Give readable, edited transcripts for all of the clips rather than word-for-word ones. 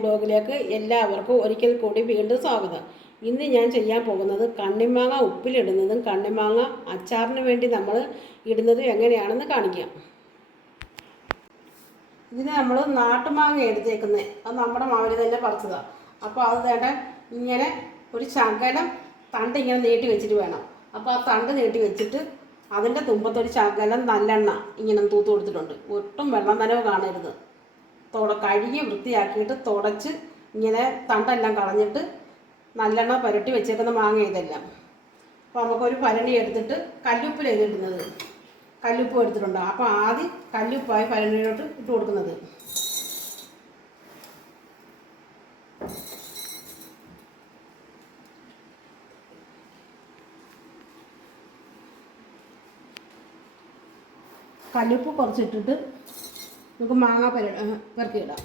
ബ്ലോഗിലേക്ക് എല്ലാവർക്കും ഒരിക്കൽ കൂടി വീണ്ടും സ്വാഗതം. ഇന്ന് ഞാൻ ചെയ്യാൻ പോകുന്നത് കണ്ണിമാങ്ങ ഉപ്പിലിടുന്നതും കണ്ണിമാങ്ങ അച്ചാറിന് വേണ്ടി നമ്മൾ ഇടുന്നതും എങ്ങനെയാണെന്ന് കാണിക്കാം. ഇതിന് നമ്മൾ നാട്ടുമാങ്ങ എടുത്തേക്കുന്നത്, അത് നമ്മുടെ മാവിൽ തന്നെ പറിച്ചതാണ്. അപ്പോൾ അത് വേണ്ട ഇങ്ങനെ ഒരു ശകലം തണ്ട് ഇങ്ങനെ നീട്ടി വെച്ചിട്ട് വേണം. അപ്പോൾ ആ തണ്ട് നീട്ടി വെച്ചിട്ട് അതിൻ്റെ തുമ്പത്തൊരു ശകലം നല്ലെണ്ണ ഇങ്ങനെ തൂത്ത് കൊടുത്തിട്ടുണ്ട്. ഒട്ടും വെള്ളം നനവ് കാണരുത്. കഴുകി വൃത്തിയാക്കിയിട്ട് തുടച്ച് ഇങ്ങനെ തണ്ടെല്ലാം കളഞ്ഞിട്ട് നല്ലെണ്ണ പുരട്ടി വെച്ചേക്കുന്ന മാങ്ങ ഇതെല്ലാം. അപ്പോൾ നമുക്കൊരു ഭരണി എടുത്തിട്ട് കല്ലുപ്പിൽ എഴുതിയിടുന്നത്, കല്ലുപ്പ് എടുത്തിട്ടുണ്ട്. അപ്പോൾ ആദ്യം കല്ലുപ്പായി ഭരണിയിലോട്ട് ഇട്ട് കൊടുക്കുന്നത്. കല്ലുപ്പ് കുറച്ചിട്ടിട്ട് നമുക്ക് മാങ്ങ പെരട്ടിയിടാം.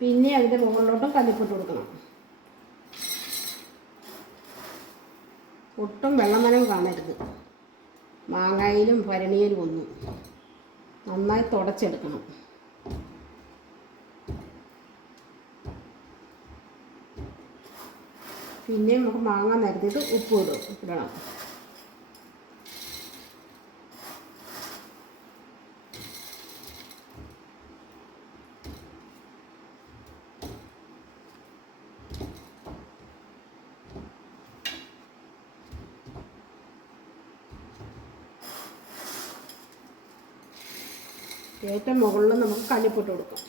പിന്നെ അതിൻ്റെ മുകളിലോട്ടും കല്ലുപ്പിട്ട് കൊടുക്കണം. ഒട്ടും വെള്ളം നനവ് കാണരുത്. മാങ്ങയിലും ഭരണിയിലും ഒന്നും നന്നായി തുടച്ചെടുക്കണം. പിന്നെ നമുക്ക് മാങ്ങ നിരത്തിയിട്ട് ഉപ്പ് ഇടണം. ഏറ്റവും മുകളിൽ നമുക്ക് കല്ലുപ്പിട്ട് കൊടുക്കാം.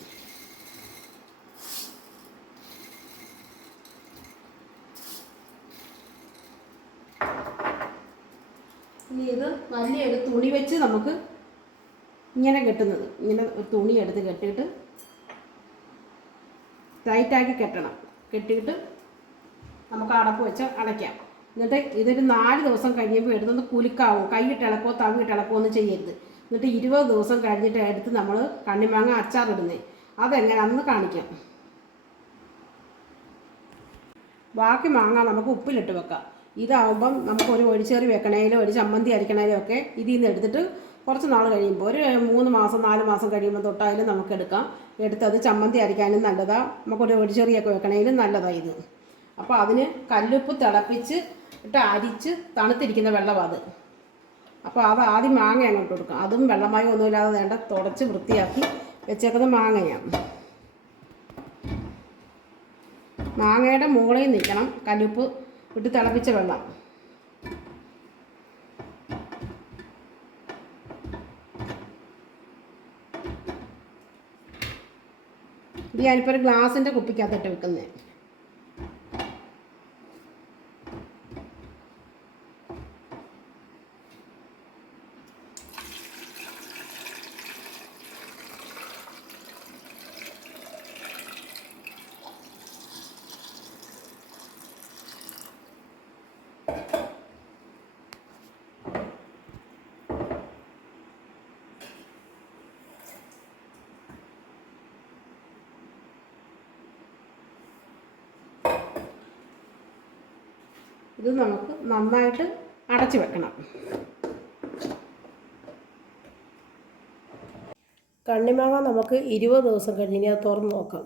ഇനി ഇത് നല്ലൊരു തുണി വെച്ച് നമുക്ക് ഇങ്ങനെ കെട്ടുന്നത്, ഇങ്ങനെ ഒരു തുണി എടുത്ത് കെട്ടിയിട്ട് ടൈറ്റാക്കി കെട്ടണം. കെട്ടിയിട്ട് നമുക്ക് അടപ്പ് വെച്ച് അടയ്ക്കാം. എന്നിട്ട് ഇതൊരു 4 ദിവസം കഴിയുമ്പോൾ എടുത്തൊന്ന് കുലുക്കാവും. കൈയിട്ട് ഇളക്കോ തവിയിട്ട് ഇളക്കോ ഒന്നും ചെയ്യരുത്. എന്നിട്ട് 20 ദിവസം കഴിഞ്ഞിട്ട് എടുത്ത് നമ്മൾ കണ്ണിമാങ്ങ അച്ചാറിടുന്നത്. അതെങ്ങനെ അന്ന് കാണിക്കാം. ബാക്കി മാങ്ങ നമുക്ക് ഉപ്പിലിട്ട് വെക്കാം. ഇതാവുമ്പം നമുക്കൊരു ഒഴിച്ചേറി വെക്കണേലോ ഒരു ചമ്മന്തി അരിക്കണേലോ ഒക്കെ ഇതിൽ നിന്ന് എടുത്തിട്ട് കുറച്ച് നാൾ കഴിയുമ്പോൾ ഒരു 3 മാസം 4 മാസം കഴിയുമ്പോൾ തൊട്ടായാലും നമുക്ക് എടുക്കാം. എടുത്തത് ചമ്മന്തി അരിക്കാനും നല്ലതാണ്, നമുക്കൊരു ഒഴിച്ചെറിയൊക്കെ വെക്കണേലും നല്ലതാണ് ഇത്. അപ്പോൾ അതിന് കല്ലുപ്പ് തിളപ്പിച്ച് ഇട്ട് അരിച്ച് തണുത്തിരിക്കുന്ന വെള്ളമാണ് അത്. അപ്പോൾ അത് ആദ്യം മാങ്ങ അങ്ങോട്ട് കൊടുക്കാം. അതും വെള്ളമായി ഒന്നുമില്ലാതെ വേണ്ട തുടച്ച് വൃത്തിയാക്കി വെച്ചേക്കുന്ന മാങ്ങയാണ്. മാങ്ങയുടെ മുകളിൽ നിൽക്കണം കല്ലുപ്പ് ഇട്ട് തിളപ്പിച്ച വെള്ളം. ഇത് ഞാനിപ്പോൾ ഒരു ഗ്ലാസിൻ്റെ കുപ്പിക്കകത്തിട്ട് വെക്കുന്നത്. ഇത് നമുക്ക് നന്നായിട്ട് അടച്ചു വെക്കണം. കണ്ണിമാങ്ങ നമുക്ക് 20 ദിവസം കഴിഞ്ഞ് അത് തുറന്ന് നോക്കാം.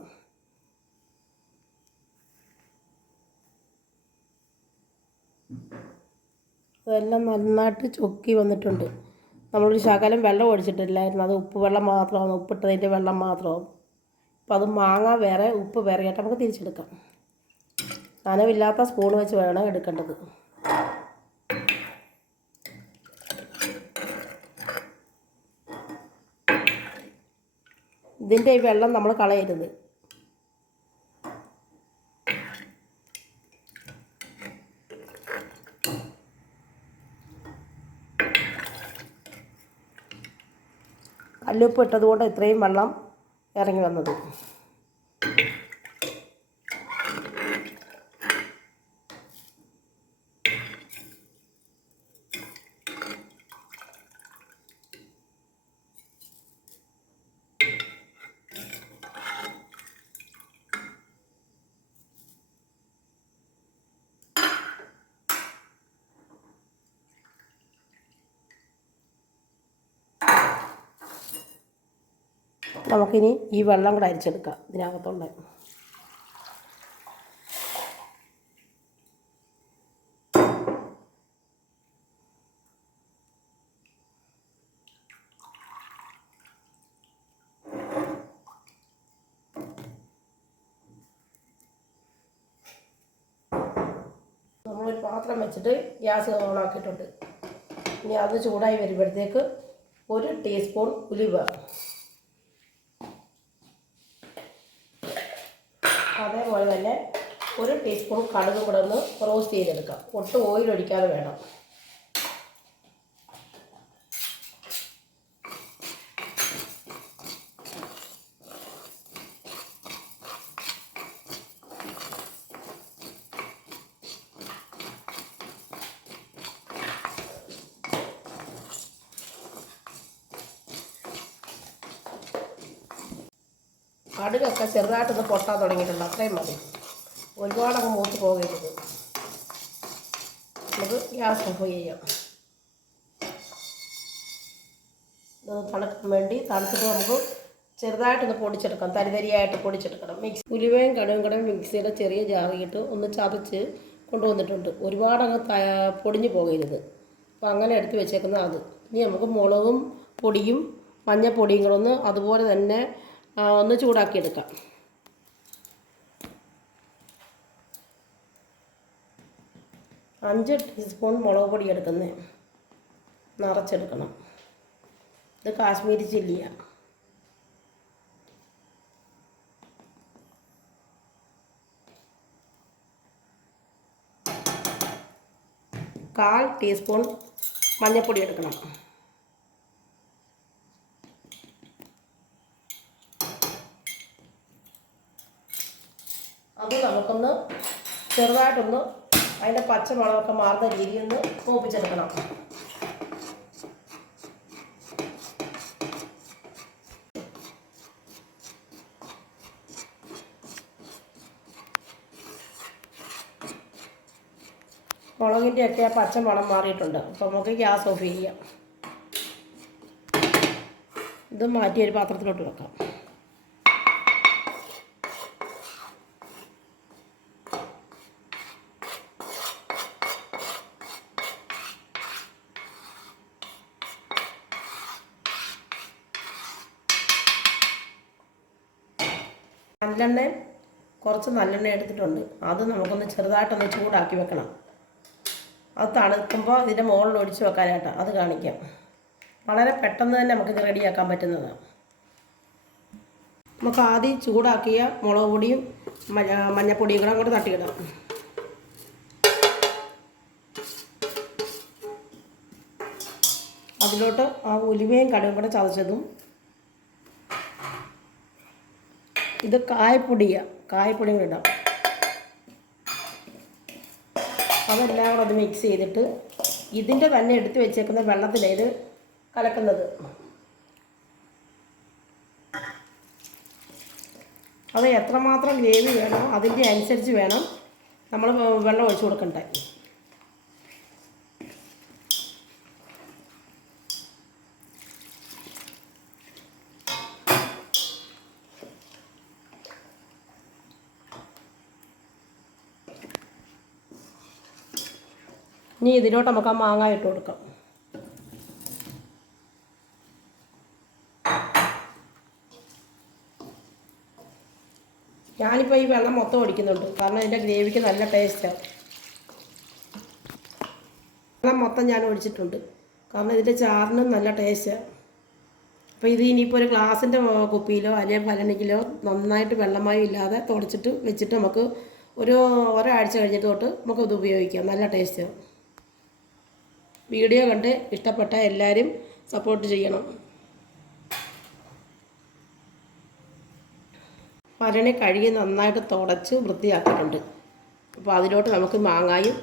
അതെല്ലാം നന്നായിട്ട് ചൊക്കി വന്നിട്ടുണ്ട്. നമ്മളൊരു ശകലം വെള്ളം ഒഴിച്ചിട്ടില്ലായിരുന്നു, അത് ഉപ്പ് വെള്ളം മാത്രമാണ്, ഉപ്പിട്ടതിൻ്റെ വെള്ളം മാത്രമാവും. അപ്പോൾ അത് മാങ്ങ വേറെ ഉപ്പ് വേറെ ആയിട്ട് നമുക്ക് തിരിച്ചെടുക്കാം. നനവില്ലാത്ത സ്പൂൺ വെച്ച് വേണം എടുക്കേണ്ടത്. ഇതിൻ്റെ ഈ വെള്ളം നമ്മൾ കളയരുത്. കല്ലുപ്പ് ഇട്ടതുകൊണ്ട് ഇത്രയും വെള്ളം ഇറങ്ങി വന്നത്. നമുക്കിനി ഈ വെള്ളം കൂടെ അരിച്ചെടുക്കാം ഇതിനകത്തുണ്ട്. നമ്മളൊരു പാത്രം വെച്ചിട്ട് ഗ്യാസ് ഓണാക്കിയിട്ടുണ്ട്. ഇനി അത് ചൂടായി വരുമ്പോഴത്തേക്ക് 1 ടീസ്പൂൺ ഉലുവ, അതേപോലെ തന്നെ 1 ടീസ്പൂൺ കടുകും കൂടെ ഒന്ന് റോസ്റ്റ് ചെയ്തെടുക്കാം. ഒട്ടും ഓയിൽ ഒഴിക്കാതെ വേണം. കടുകൊക്കെ ചെറുതായിട്ടൊന്ന് പൊട്ടാൻ തുടങ്ങിയിട്ടുണ്ട്. അത്രയും മതി, ഒരുപാടങ്ങ് മൂത്ത് പോകരുത്. നമുക്ക് ഗ്യാസ് ഓഫ് ചെയ്യാം. ഇത് തണുക്കാൻ വേണ്ടി തണുത്തിട്ട് നമുക്ക് ചെറുതായിട്ടൊന്ന് പൊടിച്ചെടുക്കാം. തരിതരിയായിട്ട് പൊടിച്ചെടുക്കണം. ഉലുവയും കടുകും കൂടെ മിക്സിയുടെ ചെറിയ ജാറിയിട്ട് ഒന്ന് ചതച്ച് കൊണ്ടുവന്നിട്ടുണ്ട്. ഒരുപാടങ്ങ് പൊടിഞ്ഞു പോകരുത്. അപ്പോൾ അങ്ങനെ എടുത്ത് വെച്ചേക്കുന്ന അത്. ഇനി നമുക്ക് മുളകും പൊടിയും മഞ്ഞപ്പൊടിയും കൂടെ ഒന്ന് അതുപോലെ തന്നെ ഒന്ന് ചൂടാക്കിയെടുക്കാം. അഞ്ച് ടീസ്പൂൺ മുളക് പൊടി എടുക്കുന്നത് നിറച്ചെടുക്കണം. ഇത് കാശ്മീരി ചില്ലിയാണ്. 1/4 ടീസ്പൂൺ മഞ്ഞൾപ്പൊടി എടുക്കണം. അത് നമുക്കൊന്ന് ചെറുതായിട്ടൊന്ന് അതിൻ്റെ പച്ചമുളകൊക്കെ മാറുന്ന രീതിയിൽ ഒന്ന് മൂപ്പിച്ചെടുക്കണം. മുളകിൻ്റെയൊക്കെ പച്ചമണം മാറിയിട്ടുണ്ട്. അപ്പോൾ നമുക്ക് ഗ്യാസ് ഓഫ് ചെയ്യാം. ഇത് മാറ്റി ഒരു പാത്രത്തിലോട്ട് വെക്കാം. കുറച്ച് നല്ലെണ്ണ എടുത്തിട്ടുണ്ട്. അത് നമുക്കൊന്ന് ചെറുതായിട്ടൊന്ന് ചൂടാക്കി വെക്കണം. അത് തണുക്കുമ്പോൾ ഇതിൻ്റെ മുകളിൽ ഒഴിച്ച് വെക്കാനായിട്ടാണ്. അത് കാണിക്കാം. വളരെ പെട്ടെന്ന് തന്നെ നമുക്കിത് റെഡിയാക്കാൻ പറ്റുന്നതാണ്. നമുക്ക് ആദ്യം ചൂടാക്കിയ മുളക് പൊടിയും മഞ്ഞപ്പൊടിയും കൂടെ അങ്ങോട്ട് തട്ടിയിടാം. അതിലോട്ട് ആ ഉലുവയും കടുകും കൂടെ ചതച്ചതും, ഇത് കായപ്പൊടിയും കൂടെ ഇടാം. അതെല്ലാം കൂടെ അത് മിക്സ് ചെയ്തിട്ട് ഇതിൻ്റെ തന്നെ എടുത്ത് വെച്ചേക്കുന്ന വെള്ളത്തിലാണ് ഇത് കലക്കുന്നത്. അത് എത്രമാത്രം ഗ്രേവി വേണോ അതിൻ്റെ അനുസരിച്ച് വേണം നമ്മൾ വെള്ളം ഒഴിച്ച് കൊടുക്കണ്ടേ. ഇനി ഇതിലോട്ട് നമുക്ക് ആ മാങ്ങ ഇട്ട് കൊടുക്കാം. ഞാനിപ്പോൾ ഈ വെള്ളം മൊത്തം ഒഴിക്കുന്നുണ്ട്, കാരണം ഇതിൻ്റെ ഗ്രേവിക്ക് നല്ല ടേസ്റ്റാണ്. വെള്ളം മൊത്തം ഞാൻ ഒഴിച്ചിട്ടുണ്ട്, കാരണം ഇതിൻ്റെ ചാറിനും നല്ല ടേസ്റ്റാണ്. അപ്പോൾ ഇത് ഇനിയിപ്പോൾ ഒരു ഗ്ലാസിൻ്റെ കുപ്പിയിലോ അല്ലെങ്കിൽ ഭരണിക്കിലോ നന്നായിട്ട് വെള്ളമയം ഇല്ലാതെ തുടച്ചിട്ട് വെച്ചിട്ട് നമുക്ക് ഒരാഴ്ച കഴിഞ്ഞിട്ട് തൊട്ട് നമുക്കത് ഉപയോഗിക്കാം. നല്ല ടേസ്റ്റാണ്. വീഡിയോ കണ്ട് ഇഷ്ടപ്പെട്ട എല്ലാവരും സപ്പോർട്ട് ചെയ്യണം. ഭരണി കഴുകി നന്നായിട്ട് തുടച്ച് വൃത്തിയാക്കിയിട്ടുണ്ട്. അപ്പോൾ അതിലോട്ട് നമുക്ക് മാങ്ങായും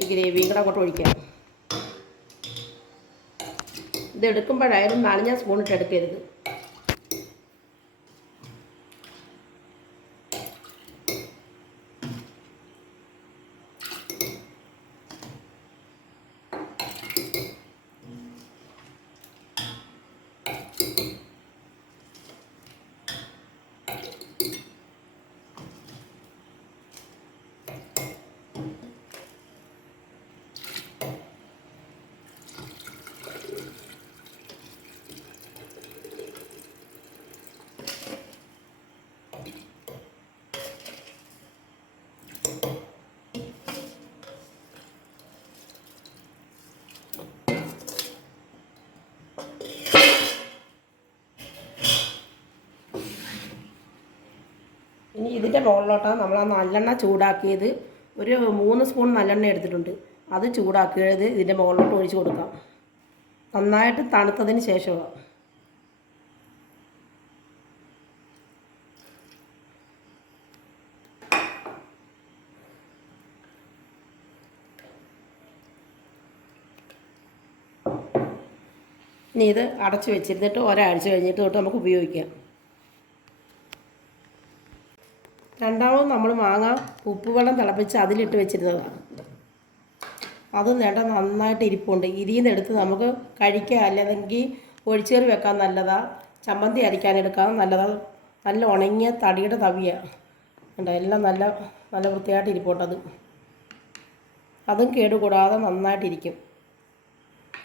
ഈ ഗ്രേവിയും കൂടെ അങ്ങോട്ട് ഒഴിക്കാം. ഇതെടുക്കുമ്പോഴായാലും നനഞ്ഞ സ്പൂണിട്ട് എടുക്കരുത്. ഇനി ഇതിൻ്റെ മുകളിലോട്ടാണ് നമ്മൾ ആ നല്ലെണ്ണ ചൂടാക്കിയത്. ഒരു 3 സ്പൂൺ നല്ലെണ്ണ എടുത്തിട്ടുണ്ട്. അത് ചൂടാക്കിയത് ഇതിൻ്റെ മുകളിലോട്ട് ഒഴിച്ച് കൊടുക്കാം. നന്നായിട്ട് തണുത്തതിന് ശേഷമാണ്. ഇനി ഇത് അടച്ച് വെച്ചിരുന്നിട്ട് ഒരാഴ്ച കഴിഞ്ഞിട്ട് തൊട്ട് നമുക്ക് ഉപയോഗിക്കാം. രണ്ടാമത് നമ്മൾ മാങ്ങ ഉപ്പുവെള്ളം തിളപ്പിച്ച് അതിലിട്ട് വെച്ചിരുന്നതാണ്. അത് നേട്ട നന്നായിട്ട് ഇരിപ്പുണ്ട്. ഇതിൽ നിന്ന് എടുത്ത് നമുക്ക് കഴിക്കുക, അല്ലെങ്കിൽ ഒഴിച്ചേറി വെക്കാൻ നല്ലതാണ്. ചമ്മന്തി അരയ്ക്കാനെടുക്കാൻ നല്ലതാണ്. നല്ല ഉണങ്ങിയ തടിയുടെ തവിയാണ്. ഉണ്ട്, എല്ലാം നല്ല നല്ല വൃത്തിയായിട്ട് ഇരിപ്പുണ്ടത്. അതും കേടുകൂടാതെ നന്നായിട്ടിരിക്കും.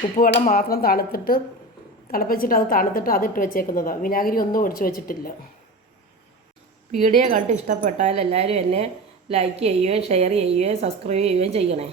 ഉപ്പുവെള്ളം മാത്രം തിളപ്പിച്ചിട്ട് അത് തണുത്തിട്ട് അതിട്ട് വെച്ചേക്കുന്നതാണ്. വിനാഗിരി ഒന്നും ഒഴിച്ച് വെച്ചിട്ടില്ല. വീഡിയോ കണ്ട് ഇഷ്ടപ്പെട്ടാൽ എല്ലാവരും എന്നെ ലൈക്ക് ചെയ്യുകയും ഷെയർ ചെയ്യുകയും സബ്സ്ക്രൈബ് ചെയ്യുകയും ചെയ്യണേ.